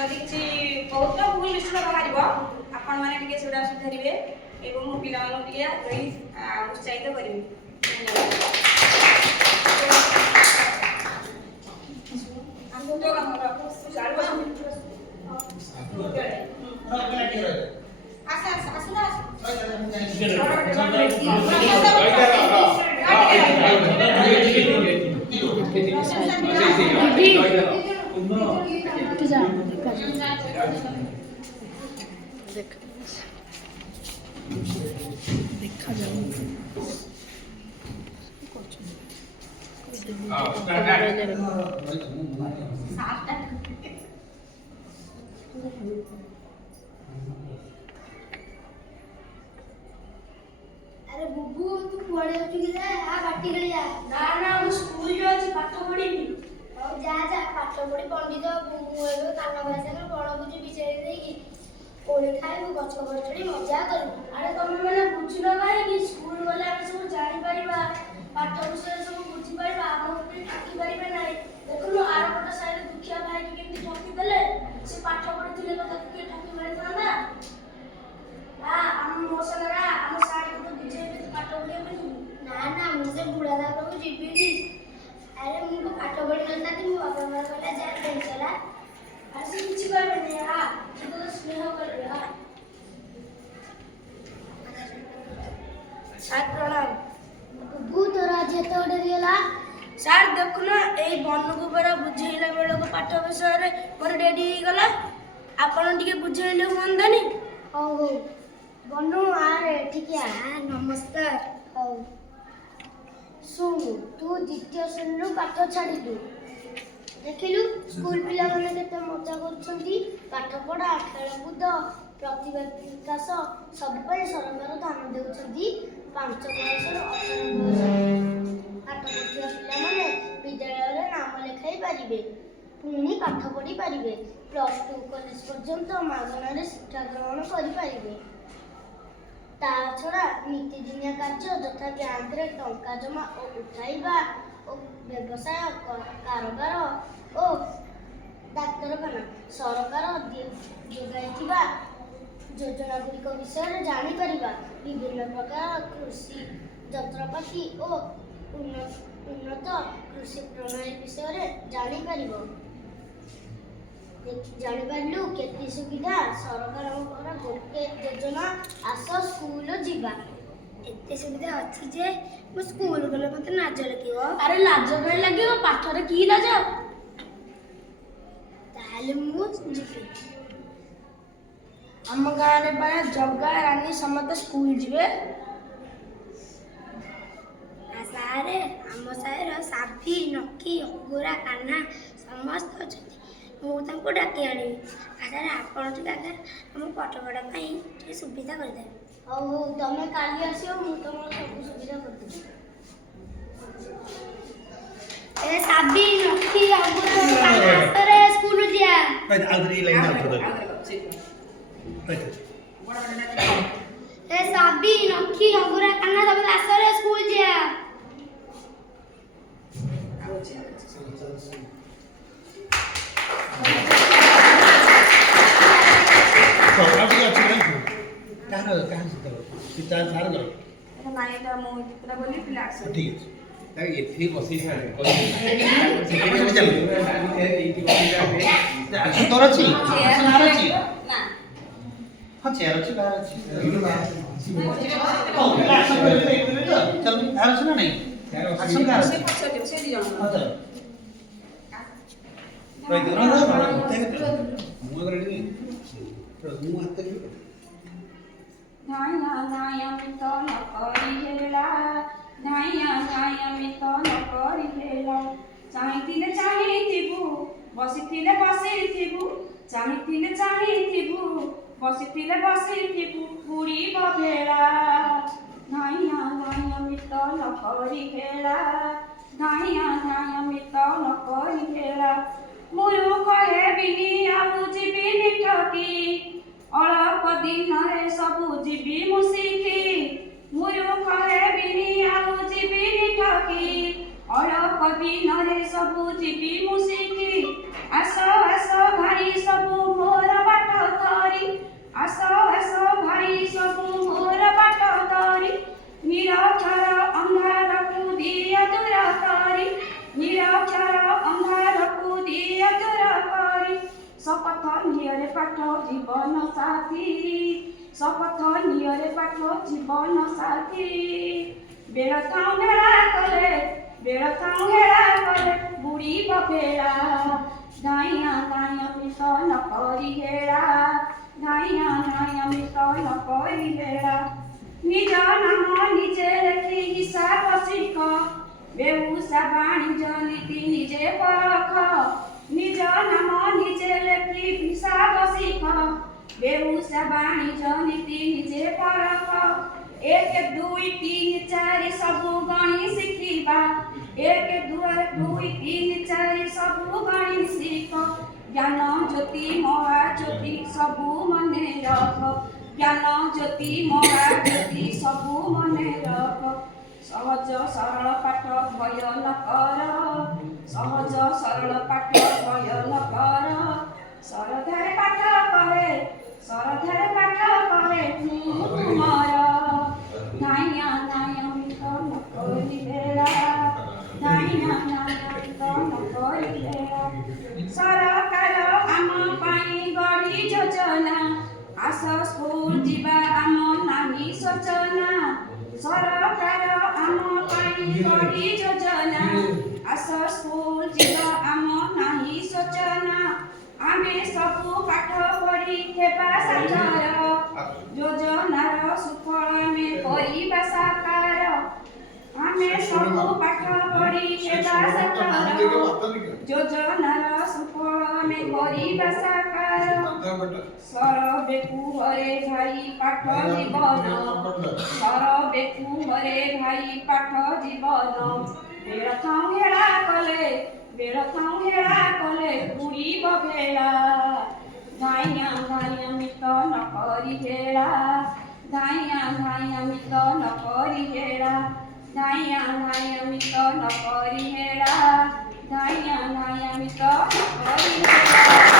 जदि किसी बहुत भूल निश्चित बाहर आपण मैंने सुधा सुधारे और मो पिला उत्साहित करेंगे। अरे बुबू तू कुआड़े होचु कि जा आ बाटी गली जा ना ना मु स्कूल जो अछि पाठ पढिबी और जा जा पाठ पढ़ी पंडित बुबू एबे काना भाषा में बड़ बुझी विषय दे कि कोड़ी खाइबू गछ पर चढ़ी मजा करू। अरे तमे माने बुझिलो काहे कि स्कूल वाले हम सब जानि परिबा पाठ विषय सब बुझि परिबा हम पे ठाकी परिबा नाही। देखलो आर पट साइड दुखिया भाई के केमति ठकी देले से पाठ पढिथिले तो के ठाकी मारि थांदा आ हम मोसनरा हम साइड को बुझे पाठ पढिया पे ना ना मुझे बुढ़ा दा को जीबी अरे मुझे पाठ पढ़ी नता कि मु बाबा मार वाला जा टेंशन अरे किछि करबे नहीं हां तो स्नेह करबे हां। सर प्रणाम। बुबू तोरा जेते ओडे दिला सर देखुना एई बन्नू बरा बुझेइला बेलो को पाठ विषय रे मोर डेडी गला आपण टिके बुझेइले होंदनी। हो हो बन्नू आ रे ठीक है नमस्कार हो सुन तू द्वितीय श्रेणी पाठ छाड़िलु देखिलु स्कूल पिला माने केते मजा करछंती पाठ पढ़ा खेलकूद प्रतिभा विकास सब पर सरकार ध्यान देउछंती 5 वर्षर 18 वर्ष पाठ पढ़िया पिला माने विद्यालय रे नाम लिखाई पारिबे पुणी पाठ पढ़ी पारिबे +2 कॉलेज पर्यंत मागना रे शिक्षा ग्रहण करि पारिबे। ता छड़ा नीतिदिनिया कार्य यथा बैंक रे टंका जमा और उठाइबा और व्यवसाय कारोबार और डाक्तरखाना सरकार जोगाइथिबा योजना गुड़िक विषय जानी परिबा विभिन्न प्रकार कृषि यंत्रपाति और उन्नत कृषि प्रणाली विषय जानी परिबो जानी पारलु केती सुविधा सरकार द्वारा गोटे योजना आस स्कूल जीवा एते सुविधा अछि जे मु स्कूल गले मते लाज लागिवो। अरे लाज काहे लागिवो पाठ रे की लाज ताले मु जीबी हम गाँ रे बा जग्गा रानी समस्त स्कूल जीवे सारे हम सारे साफी नकी गोरा कान्हा समस्त अछि मु तांको डाकी आनी आरे आपण तो दादा हम पाठ पढ़ा पई के सुविधा कर दे हो हो तमे काली आसियो मु तमर सब सुविधा कर दे ए साबी नकी अगुरा कान्हा रे स्कूल जिया राइट आदरी लाइन आउट ए साबी नकी अगुरा कान्हा सब आसरे स्कूल जिया तो अब ये अच्छी नहीं कहां से तो पिता सार गलो नाई एटा मो चित्र बोली पिला आसे ठीक है ताई एथि बसी छाड़ सेकेंड चल तोर अछि सार अछि ना हां चेयर अछि बाहर अछि चल बाहर सुना नहीं एक्शन कर से पछो से दी जण हां चल भाई दोनों ना मुंह रेडी नहीं मुंह हाथ तक नाया नाया मित न करी हेला नाया नाया मित न करी हेला चाहिथिले चाहिथिबु बसिथिले बसिथिबु चाहिथिले चाहिथिबु बसिथिले बसिथिबु पुरी बभेला नाया नाया मित न करी हेला नाया नाया मित न करी हेला मुरु कहे बिनी आउ जीबिनी ठकी अलप दिन रे सबु जीवी मुसिकी मूर्ख हेबिनी आउ जीविनी ठकी अलप दिन रे सबु जीवी मुसिकी आस आस भाई सबु ଆସ ଆସ ଭାଇ ସବୁ ମୋର ବାଟ ଧରି ନିରକ୍ଷର ଅନ୍ଧାରକୁ ଦିଅ ଦୂର କରି ନିରକ୍ଷର ଅନ୍ଧାରକୁ ଦିଅ ଦୂର କରି ଶପଥ ନିୟରେ ପାଠ ଜୀବନ ସାଥୀ ଶପଥ ନିୟରେ ପାଠ ଜୀବନ ସାଥୀ ବେଳ ଥାଉ ହେଳା କଲେ ବୁଡ଼ିବ ବେଳା ଧାଇଁଆ ଧାଇଁଆ ମିତ ନ କରି ହେଳା ଧାଇଁଆ ଧାଇଁଆ ମିତ ନ କରି ହେଳା ନିଜ ନାମ ନିଜେ ଲେଖି ହିସାବ ଶିଖ ବେଉସା ବାଣିଜ୍ୟ ନୀତି ନିଜେ ପରଖ ନିଜ ନାମ ନିଜେ ଲେଖି ହିସାବ ଶିଖ ବେଉସା ବାଣିଜ୍ୟ ନୀତି ନିଜେ ପରଖ 1 2 3 4 ସବୁ ଗଣି ଶିଖିବା 1 2 3 4 ସବୁ ଗଣି ଶିଖ ଜ୍ଞାନ ଜ୍ୟୋତି ମହାଜ୍ୟୋତି ସବୁ ମନେ ରଖ ଜ୍ଞାନ ଜ୍ୟୋତି ମହାଜ୍ୟୋତି ସବୁ ମନେ ରଖ ସହଜ ସରଳ ପାଠ ଭୟ ନ କର ସହଜ ସରଳ ପାଠ ଭୟ ନ କର ସରଧାରେ ପାଠ କରେ ତୁମର ଧାଇଁଆ ଧାଇଁଆ ମିତ ନ କରି ହେଳା ଧାଇଁଆ ଧାଇଁଆ ମିତ ନ କରି ହେଳା ସରକାର ଆମ ପାଇଁ ଗଢ଼ି ଯୋଜନା ଆସ ସ୍କୁଲ ଯିବା ଆମ ନାହିଁ ସୂଚନା ସରକାର ଆମ ପାଇଁ ଗଢ଼ି ଯୋଜନା ଆସ ସ୍କୁଲ ଯିବା ଆମ ନାହିଁ ସୂଚନା ଆମେ ସବୁ ପାଠ ପଢ଼ି ହେବା ସାକ୍ଷର ଯୋଜନାର ସୁଫଳ ଆମେ କରିବା ସାକାର ଆମେ ସବୁ ପାଠ ପଢ଼ି ହେବା ସାକ୍ଷର ଯୋଜନାର ସୁଫଳ ଆମେ କରିବା ସାକାର ସରବେକୁ ହରେ ଭାଇ ପାଠ ଜୀବନ ସରବେକୁ ହରେ ଭାଇ ପାଠ ଜୀବନ ବେଳ ଥାଉ ହେଳା କଲେ ବୁଡ଼ିବ ବେଳା ଧାଇଁଆ ଧାଇଁଆ ମିତ ନ କରି ହେଳା ଧାଇଁଆ ଧାଇଁଆ ମିତ ନ କରି ହେଳା ଧାଇଁଆ ଧାଇଁଆ ମିତ ନ କରି ହେଳା ଧାଇଁଆ ଧାଇଁଆ ମିତ ନ କରି ହେଳା